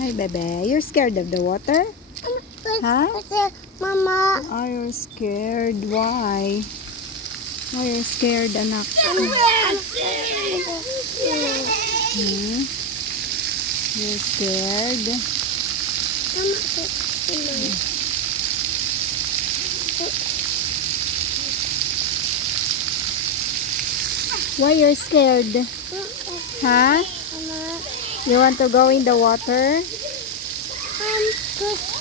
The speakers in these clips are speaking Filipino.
Hi, bebe. You're scared of the water? Huh? Mama. Oh, you're scared. Why? Why you're scared, anak? Hmm? You're scared? Why you're scared? Huh? You want to go in the water?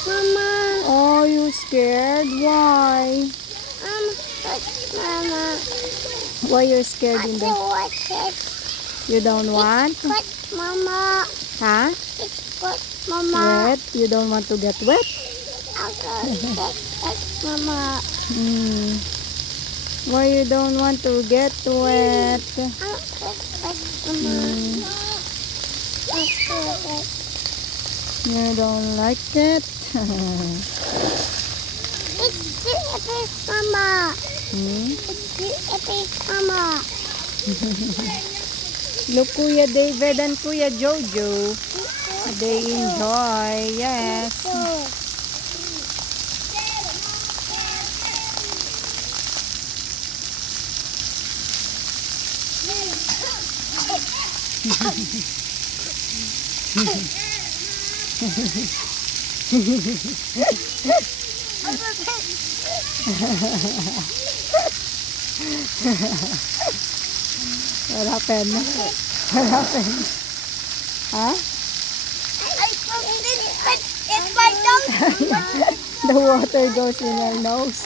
Mama. Oh, you scared? Why? Mama. Why you're scared in the... Watch it. You don't want? But Mama. Huh? It's good, Mama. Wet? You don't want to get wet? Mama. Hmm. Why you don't want to get wet? Hmm. You don't like it? It's epic, Mama. Hmm? It's epic, Mama. Look, Kuya David and Kuya Jojo. They enjoy. Yes. What happened? What happened? Huh? I put it in my nose. The water goes in your nose.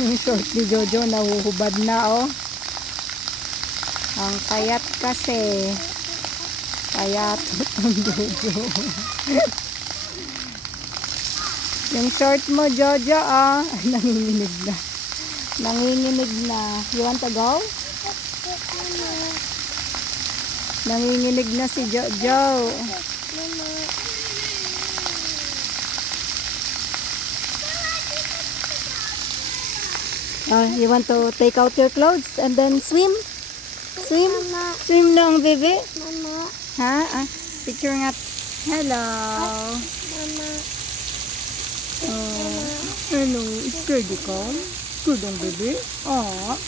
Yung short ni Jojo nahuhubad na, oh. Ang kayat kasi. Kayat ang Jojo. Yung short mo, Jojo, oh. Nanginginig na. Nanginginig na. You want to go? Nanginginig na si Jojo. You want to take out your clothes and then swim? Swim? Mama. Swim lang, baby. Mama. Ha? Picture nga. Hello. Mama. Hello. Scared ka? Scared ang baby? Oh.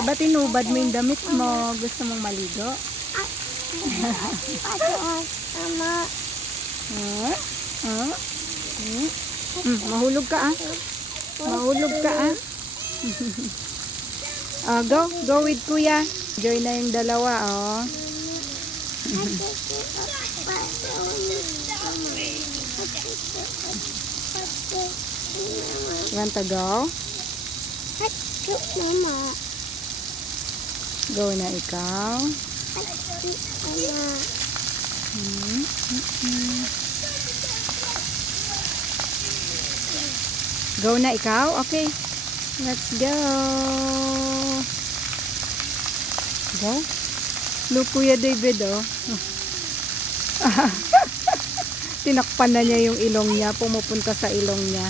Eh, ba't inubad mo yung damit mo? Gusto mong maligo? Mama. Huh? Huh? Mahulog ka, ah. Mahulog ka, ah. Go with Kuya. Enjoy na yung dalawa, oh. You want to go? Mama. Go na ikaw. Mama. Go na ikaw? Okay. Let's go. Go. Look, Kuya David, oh. Tinakpan na niya yung ilong niya. Pumupunta sa ilong niya.